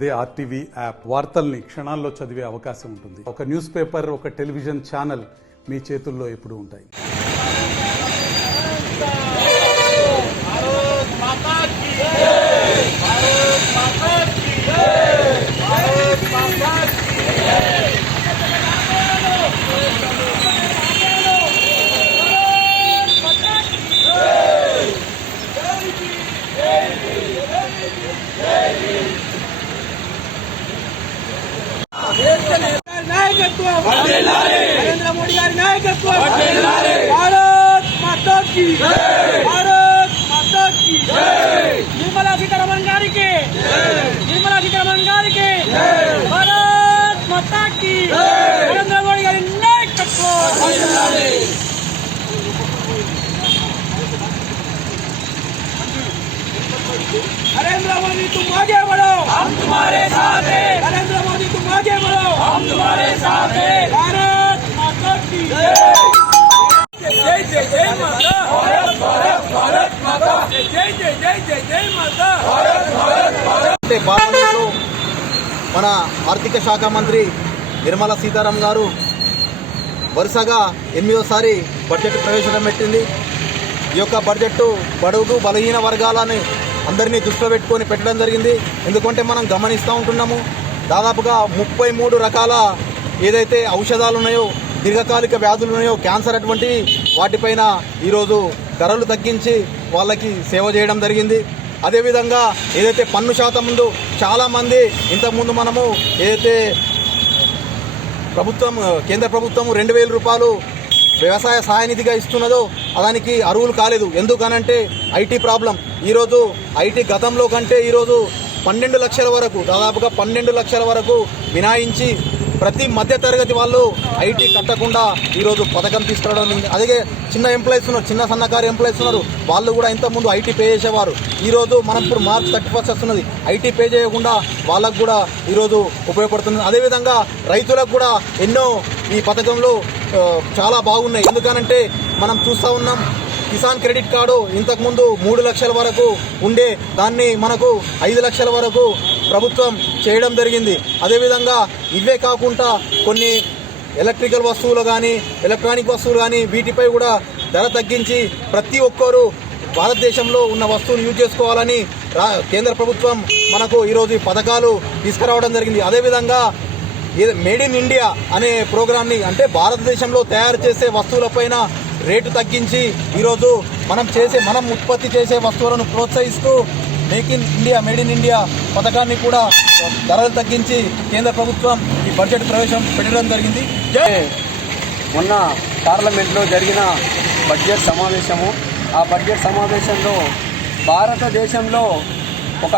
ఇదే RTV app వార్తల్ని క్షణాల్లో చదివే అవకాశం ఉంటుంది. ఒక న్యూస్ పేపర్, ఒక టెలివిజన్ ఛానల్ మీ చేతుల్లో ఎప్పుడూ ఉంటాయి. నాయకత్వం నరేంద్ర మోడీ గారి నాయకత్వం భారత్ మాతా కీ భారత్ మాతా కీ నిర్మలా సీతారామన్ గారికి భారత్ మాతా కీ నరేంద్ర మోడీ గారి నాయకత్వం. नरेंद्र मोदी तुम आगे बढ़ो, हम तुम्हारे साथ हैं. नरेंद्र मोदी तुम आगे बढ़ो, हम तुम्हारे साथ हैं. भारत माता की जय. जय जय जय माता. भारत भारत भारत माता. जय जय जय जय जय माता. भारत भारत भारत. పార్లమెంట్లో మన ఆర్థిక శాఖ మంత్రి నిర్మలా సీతారామన్ గారు వరుసగా 8వసారి బడ్జెట్ ప్రవేశపెట్టింది. ఈ యొక్క బడ్జెట్ బడుగు బలహీన వర్గాలని అందరినీ దృష్టిలో పెట్టుకొని పెట్టడం జరిగింది. ఎందుకంటే మనం గమనిస్తూ ఉంటున్నాము, దాదాపుగా 33 రకాల ఏదైతే ఔషధాలు ఉన్నాయో, దీర్ఘకాలిక వ్యాధులు ఉన్నాయో, క్యాన్సర్ అటువంటి వాటిపైన ఈరోజు ధరలు తగ్గించి వాళ్ళకి సేవ చేయడం జరిగింది. అదేవిధంగా ఏదైతే పన్ను శాతం ఉందో, చాలామంది ఇంతకుముందు మనము ఏదైతే కేంద్ర ప్రభుత్వం 2000 రూపాయలు వ్యవసాయ సహాయ నిధిగా ఇస్తున్నదో దానికి అర్హులు కాలేదు. ఎందుకనంటే ఐటీ ప్రాబ్లం. ఈరోజు ఐటీ గతంలో కంటే ఈరోజు 12 లక్షల వరకు, దాదాపుగా 12 లక్షల వరకు మినాయించి ప్రతి మధ్య తరగతి వాళ్ళు ఐటీ కట్టకుండా ఈరోజు పథకం తీసుకురావడం. అదే చిన్న ఎంప్లాయీస్ ఉన్నారు, చిన్న సన్నకారు ఎంప్లాయీస్ ఉన్నారు, వాళ్ళు కూడా ఇంతకుముందు ఐటీ పే చేసేవారు. ఈరోజు మనం ఇప్పుడు మార్చ్ 31 వస్తున్నది, ఐటీ పే చేయకుండా వాళ్ళకు కూడా ఈరోజు ఉపయోగపడుతుంది. అదేవిధంగా రైతులకు కూడా ఎన్నో ఈ పథకంలో చాలా బాగున్నాయి. ఎందుకనంటే మనం చూస్తూ ఉన్నాం, కిసాన్ క్రెడిట్ కార్డు ఇంతకుముందు 3 లక్షల వరకు ఉండే దాన్ని మనకు 5 లక్షల వరకు ప్రభుత్వం చేయడం జరిగింది. అదేవిధంగా ఇవే కాకుండా కొన్ని ఎలక్ట్రికల్ వస్తువులు కానీ, ఎలక్ట్రానిక్ వస్తువులు కానీ, వీటిపై కూడా ధర తగ్గించి ప్రతి ఒక్కరూ భారతదేశంలో ఉన్న వస్తువును యూజ్ చేసుకోవాలని కేంద్ర ప్రభుత్వం మనకు ఈరోజు ఈ పథకాలు తీసుకురావడం జరిగింది. అదేవిధంగా మేడ్ ఇన్ ఇండియా అనే ప్రోగ్రామ్ని, అంటే భారతదేశంలో తయారు చేసే వస్తువులపైన రేటు తగ్గించి ఈరోజు మనం ఉత్పత్తి చేసే వస్తువులను ప్రోత్సహిస్తూ మేడ్ ఇన్ ఇండియా పథకాన్ని కూడా ధరలు తగ్గించి కేంద్ర ప్రభుత్వం ఈ బడ్జెట్ పెట్టడం జరిగింది. మొన్న పార్లమెంట్లో జరిగిన బడ్జెట్ సమావేశము, ఆ బడ్జెట్ సమావేశంలో భారతదేశంలో ఒక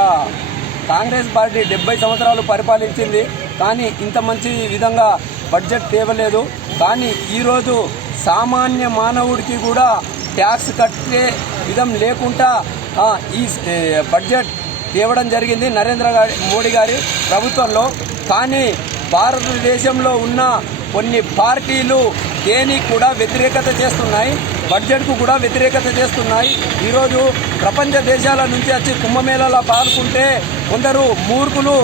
కాంగ్రెస్ పార్టీ 70 సంవత్సరాలు పరిపాలించింది, కానీ ఇంత మంచి విధంగా బడ్జెట్ తేవలేదు. కానీ ఈరోజు సామాన్య మానవుడికి కూడా ట్యాక్స్ కట్టే విధం లేకుండా ఈ బడ్జెట్ తేవడం జరిగింది నరేంద్ర మోడీ గారి ప్రభుత్వంలో. కానీ భారతదేశంలో ఉన్న కొన్ని పార్టీలు దేనికి కూడా వ్యతిరేకత చేస్తున్నాయి, బడ్జెట్కు కూడా వ్యతిరేకత చేస్తున్నాయి. ఈరోజు ప్రపంచ దేశాల నుంచి వచ్చి కుంభమేళాలో పాల్గొంటే కొందరు మూర్ఖులు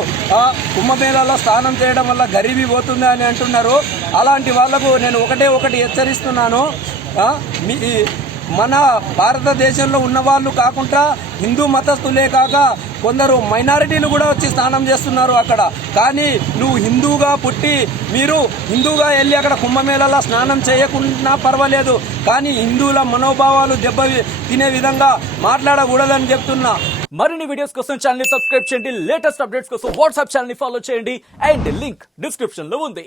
కుంభమేళాలో స్నానం చేయడం వల్ల గరీబీ పోతుంది అని అంటున్నారు. అలాంటి వాళ్లకు నేను ఒకటి హెచ్చరిస్తున్నాను. మన భారతదేశంలో ఉన్న వాళ్ళు కాకుండా హిందూ మతస్థులే కాక కొందరు మైనారిటీలు కూడా వచ్చి స్నానం చేస్తున్నారు అక్కడ. కానీ నువ్వు హిందూగా పుట్టి మీరు హిందూగా వెళ్ళి అక్కడ కుంభమేళాలో స్నానం చేయకుండా పర్వాలేదు, కానీ హిందువుల మనోభావాలు దెబ్బ తినే విధంగా మాట్లాడకూడదని చెప్తున్నా. మరిన్ని వీడియోస్ కోసం ఛానల్ ని సబ్స్క్రైబ్ చేయండి, లేటెస్ట్ అప్డేట్స్ కోసం వాట్సాప్ ఛానల్ ని ఫాలో చేయండి, అండ్ లింక్ డిస్క్రిప్షన్ లో ఉంది.